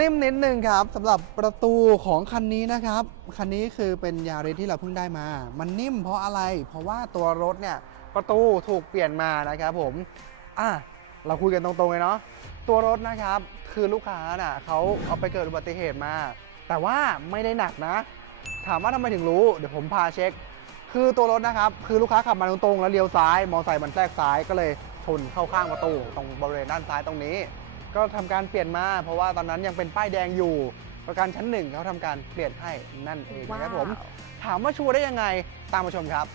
นิ่มนิดนึงครับสำหรับประตูของคันนี้นะครับ คันนี้คือเป็นยาริสที่เราเพิ่งได้มา มันนิ่มเพราะอะไร เพราะว่าตัวรถเนี่ยประตูถูกเปลี่ยนมานะครับผมอะเราคุยกันตรงๆเลยเนาะตัวรถนะครับคือลูกค้าน่ะเขาเอาไปเกิดอุบัติเหตุมา แต่ว่าไม่ได้หนักนะ ถามว่าทำไมถึงรู้เดี๋ยวผมพาเช็ค คือตัวรถนะครับ คือลูกค้าขับมาตรงๆ แล้วเลี้ยวซ้าย มอไซค์มันแทรกซ้ายก็เลยชนเข้าข้างประตู ตรงบริเวณด้านซ้ายตรงนี้ ก็ทำการเปลี่ยนมา เพราะว่าตอนนั้นยังเป็นป้ายแดงอยู่ ประกันชั้นหนึ่งเขาทำการเปลี่ยนให้นั่นเองนะครับผม ถามว่าชัวร์ได้ยังไงตามมาชมครับ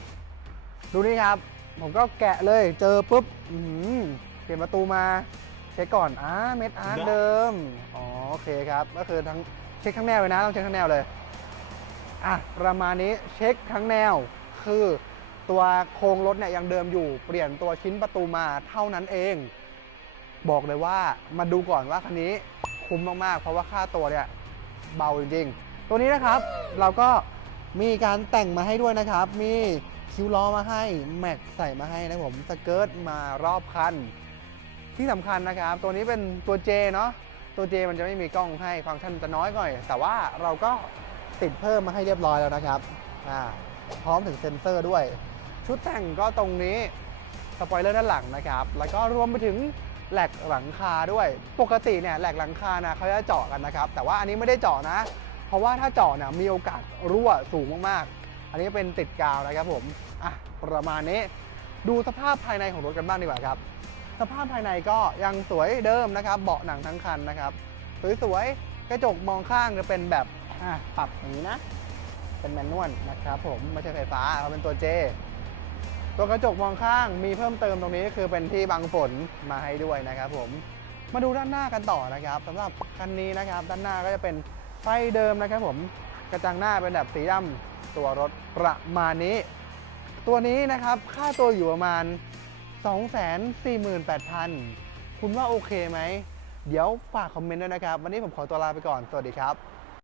ดูนี่ครับ ผมก็แกะเลยเจอปุ๊บอื้อหือเปลี่ยนประตูมาเช็คก่อนอ่าเม็ดอาร์ตเดิมอ๋อโอเคครับ ก็คือทั้งเช็คทั้งแนวเลยนะต้องเช็คทั้งแนวเลยอะประมาณนี้เช็คทั้งแนวคือตัวโครงรถเนี่ยยังเดิมอยู่ เปลี่ยนตัวชิ้นประตูมาเท่านั้นเอง บอกเลยว่ามาดูก่อนว่าคันนี้คุ้มมาก ๆ เพราะว่าค่าตัวเนี่ยเบาจริง ๆ ตัวนี้นะครับเราก็มีการแต่งมาให้ด้วยนะครับ มีคิ้วล้อมาให้ แม็กใส่มาให้นะผมสเกิร์ตมารอบคัน ที่สำคัญนะครับ ตัวนี้เป็นตัว J เนาะตัว J มันจะไม่มีกล้องให้ฟังก์ชันจะน้อยหน่อย แต่ว่าเราก็ติดเพิ่มมาให้เรียบร้อยแล้วนะครับพร้อมถึงเซ็นเซอร์ด้วย ชุดแต่งก็ตรงนี้สปอยเลอร์ด้านหลังนะครับ แล้วก็รวมไปถึง แหลกหลังคาด้วย ปกติเนี่ยแหลกหลังคานะเขาจะเจาะกันนะครับ แต่ว่าอันนี้ไม่ได้เจาะนะ เพราะว่าถ้าเจาะเนี่ยมีโอกาสรั่วสูงมากๆ อันนี้เป็นติดกาวนะครับผมอะประมาณนี้ ดูสภาพภายในของรถกันบ้างดีกว่าครับ สภาพภายในก็ยังสวยเดิมนะครับ เบาะหนังทั้งคันนะครับสวยๆกระจกมองข้างจะเป็นแบบอะปรับอย่างนี้นะ เป็นแมนนวลนะครับผมไม่ใช่ไฟฟ้าเขาเป็นตัว J ตัวกระจกมองข้างมีเพิ่มเติมตรงนี้คือเป็นที่บังฝนมาให้ด้วยนะครับผมมาดูด้านหน้ากันต่อนะครับสำหรับคันนี้นะครับ ด้านหน้าก็จะเป็นไฟเดิมนะครับผมกระจังหน้าเป็นแบบสีดำตัวรถประมาณนี้ ตัวนี้นะครับค่าตัวอยู่ประมาณ 248,000 คุณว่าโอเคไหม เดี๋ยวฝากคอมเมนต์ด้วยนะครับ วันนี้ผมขอตัวลาไปก่อน สวัสดีครับ